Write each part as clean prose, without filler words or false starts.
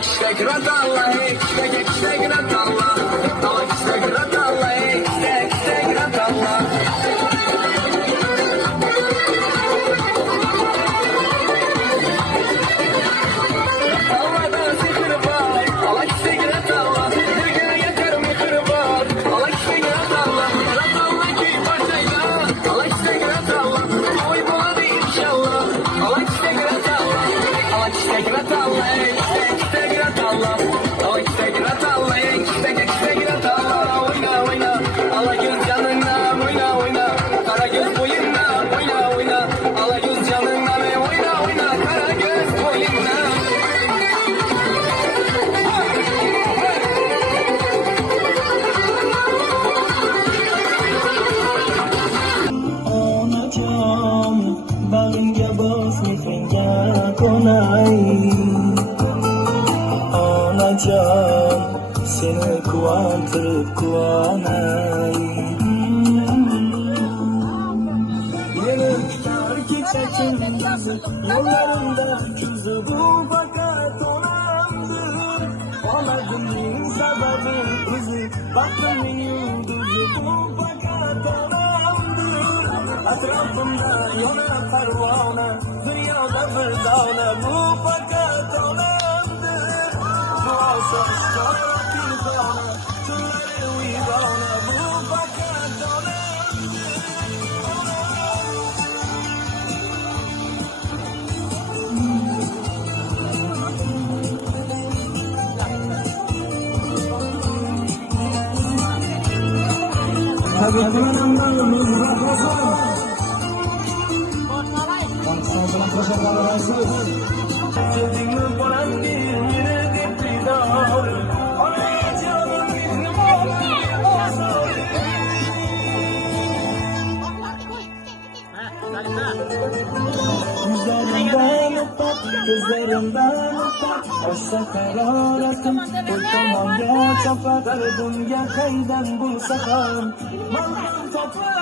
işte gratalla, işte gratalla. Ala işte gratalla, işte gratalla. Allah'tan sihir var, ala işte gratalla. Bir gün yakarım kırbar, ala işte gratalla. Gratalla ki başlayla, ala işte gratalla. Oy buladı inşallah, ala işte gratalla. Ala işte gratalla, işte gratalla. Ala işte gratalla, işte gratalla. Oyna oyna, ala göz canından oyna oyna. Kara göz boyundan oyna oyna. Ala göz canından oyna oyna. Kara göz boyundan. Onajon bag'ringga bos mehrga qo'nay onajon seni quvontirib quvonay meni kutar kecha kunduzi yo'llarimda kuzi bu faqat onamdir omadimning sababi o'zi baxtimning yulduzi bu faqat onamdir atrofimda yonar parvona dunyoda bir dona bu faqat onamdir duosi oshkora pindona tunlari uyg'ona bu faqat onamdir sevdingmi bolam bir meni deb diydor onajonim mening Yüzlerimden öpüp, gözlerimden öpüp Olsa haroratim, bir tomonga chopar Qalbimga qaydan bo'lsa ham malham topar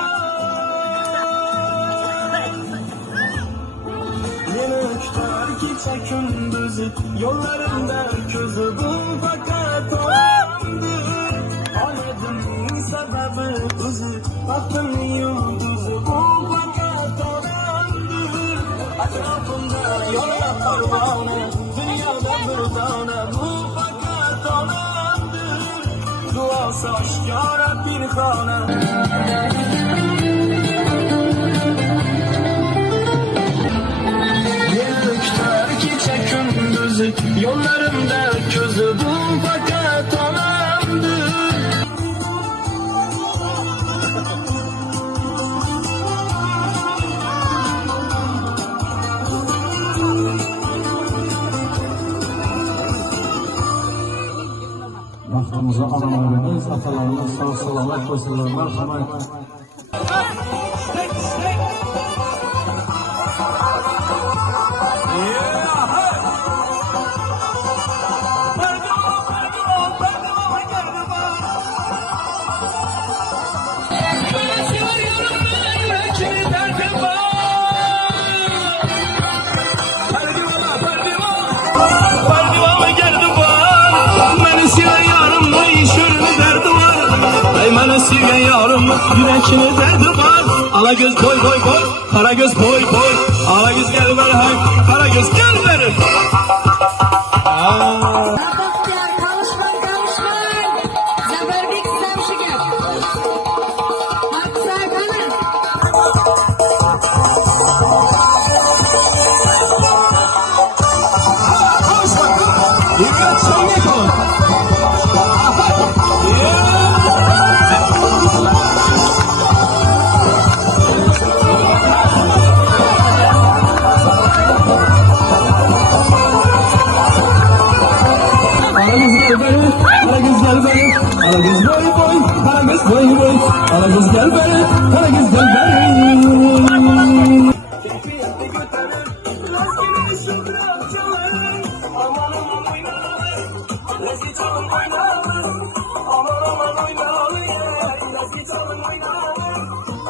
Meni kutar kecha kunduzi yo'llarimda ko'zi bu faqat onamdir Omadimning sababi o'zi baxtimning yulduzi bu faqat onamdir Atrofimda yonar parvona dunyoda bir dona bu faqat onamdir duosi oshkora pinhona yollarımda közü bu fakat onamdır Baxtımıza analarımız, atalarımız sağ salamat qo'ysinlar, marhamat. Beni sevgen yarım, yürekini derdi var Ala göz boy boy boy, kara göz boy boy Ala göz gel ver hay, kara göz gel ver Karagöz gel beni, Karagöz gel beni.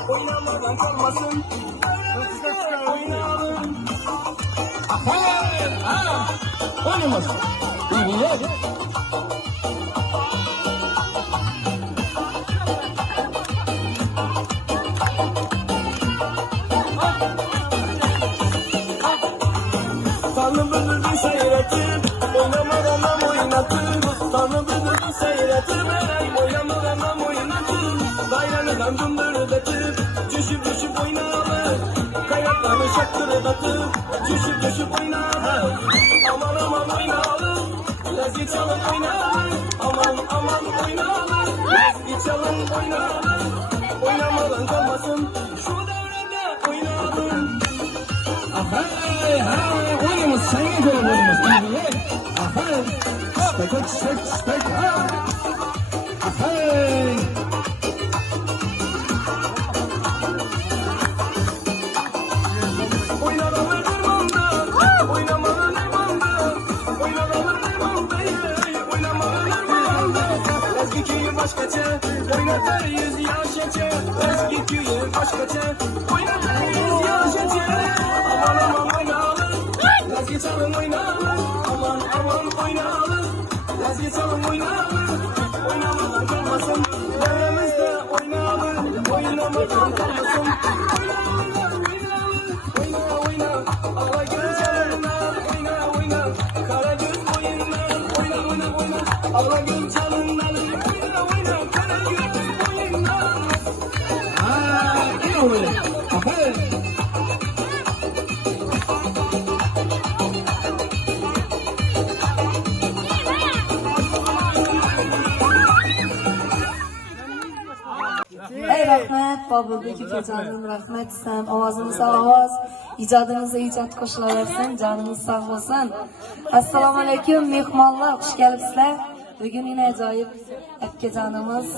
Oynamadan kalmasın. Oynayalım. Oynamaz. İyiler. Tanrı bülbül seyretir, oynamaz anam oynatır. Tanrı bülbül seyretir, oynamaz anam oynatır. Bayranıdan gümbürdetir, düşüp düşüp oynarlar. Kayaklarını şaktırdatır, düşüp düşüp oynarlar. Aman aman oynarlar, lezgi çalın oynarlar. Aman aman oynarlar, lezgi çalın oynarlar. Oynamadan kalmasın, şu devrede oynarlar. Ahey, ha, oynamaz, sen göre oynamaz. Ahey, spek, ha. Ahey. Oynamalı dermanda, oynamalı dermanda, oynamalı dermanda, oynamalı dermanda. Eski köyü başkaça, oynatır 100 yaş geçe. Eski köyü başkaça, oynatır 100 yaş geçe. Aman aman oynayalım, lezgi çalın oynayalım. Aman aman oynayalım, lezgi çalın oynayalım. Oynamadan kalmasın, devremizde oynayalım. Oynamadan kalmasın, oynayalım. Oyna oyna, ala göz çalınlar. Oyna oyna, kara göz oyunlar. Oyna oyna oyna, ala göz çalınlar. Oyna oyna, kara göz oyunlar. Ha, iyi öyle. Aferin. Ey rahmet, Babıl'daki Kecan'ın rahmet sen, ovozingizga ovoz, ijodingizga ijod qo'shilaversin, jonimiz sog' bo'lsin. Assalomu alaykum mehmonlar, xush kelibsizlar. Bugun yine ajoyib akajonimiz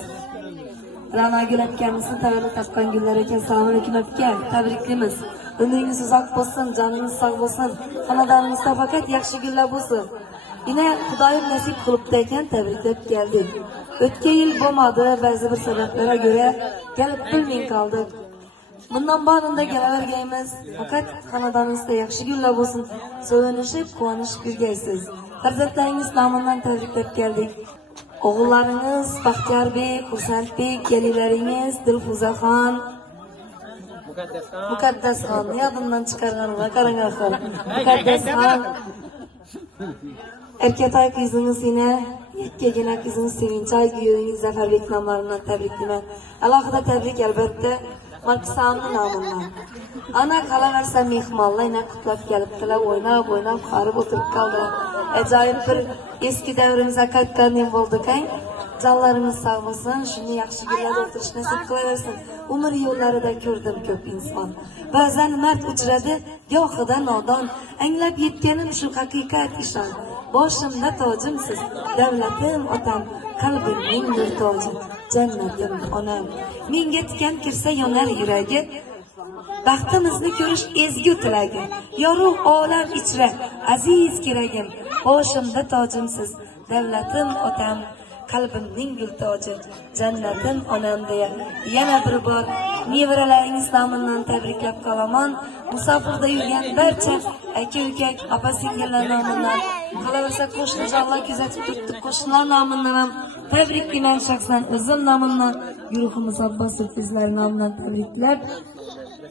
Ra'no Gul akamizni tavallud topgan gullar ekan. Assalomu alaykum aka, tabriklaymiz. Umringiz uzoq bo'lsin, jonimiz sog' bo'lsin, xonadoningizda faqat yaxshi gullar bo'lsin. Yine Xudoyim nasib qilibdi ekan, tabriklab keldik. O'tgan yil bo'lmadi, ba'zi bir sabablarga ko'ra kelib bilmay qoldik. Bundan borunda kelavergaymiz. Faqat xonadoningizda yaxshi gullar bo'lsin, so'yinishib, quvonishib yurgaysiz. Farzandlaringiz nomidan tabriklab keldik. O'g'illaringiz Baxtiyorbek, Xursandbek, kelinlaringiz Dilfuzaxon, Muqaddasxon, yodimdan chiqarganlar, qarang axir. Muqaddasxon, erkatoy qizingiz yine yakkagina qizingiz Sevinchoy, kuyoviniz Zafarbek nomlaridan tabriklayman. Alohida tabrik albatta Maksamni nomidan. Ana qolaversa mehmonlar yana qutlab kelibdilar, o'ynab qarib o'tirib qoldilar. Ajoyib bir eski davrimizga qaytgandek bo'ldik-a. Jonlarimiz sog' bo'lsin, shuni yaxshi kunlarda o'tirish nasib qilaversin. Umr yo'llarida ko'rdim ko'p inson. Ba'zan mard uchradi, gohida nodon. Anglab yetganim shu haqiqat ishon. Boshimda tojimsiz, davlatim otam, qalbimning nur toji, jannatim onam. Menga tikan kirsa yonar yuragi, baxtimizni ko'rish ezgu tilagi. Yorug' olam ichra, aziz keragim, boshimda tojimsiz, davlatim otam, qalbimning gul toji, jannatim onam deya yana bir bor nevaralaringiz nomidan tabriklab qolaman. Musofirda yurgan barcha aka-uka, opa-singillar nomidan, qolaversa qo'shnijonlar kuzatib turibdi, qo'shnilar nomidan ham tabriklayman. Shaxsan o'zim nomidan, guruhimiz Abbos Sulfizlar nomidan tabriklab,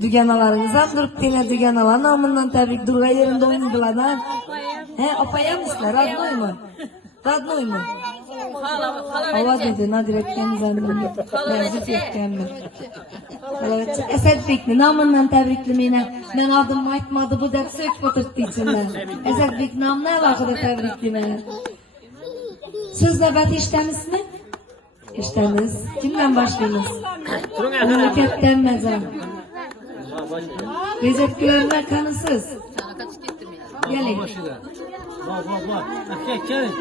duganalaringiz ham turibdi, duganalar nomidan tabrik. Durg'a yerida o'ynaydilar. He, opayamizlar, radnoymi? Radnoymi? Ovoz dedi, nadiratgan zanimni, nazif etganmi. Asadbekni nomidan tabriklamayman. Men odimni aytmadi bu deb so'kib o'tirdi ichimdan. Asadbek nomini alohida tabriklayman. Siz navbat eshitamisizmi? Eshitamiz. Kimdan boshlaymiz? Mamlakatdan mazam. Bezatkularlar qanisiz? Keling. Bor. Aka, keling.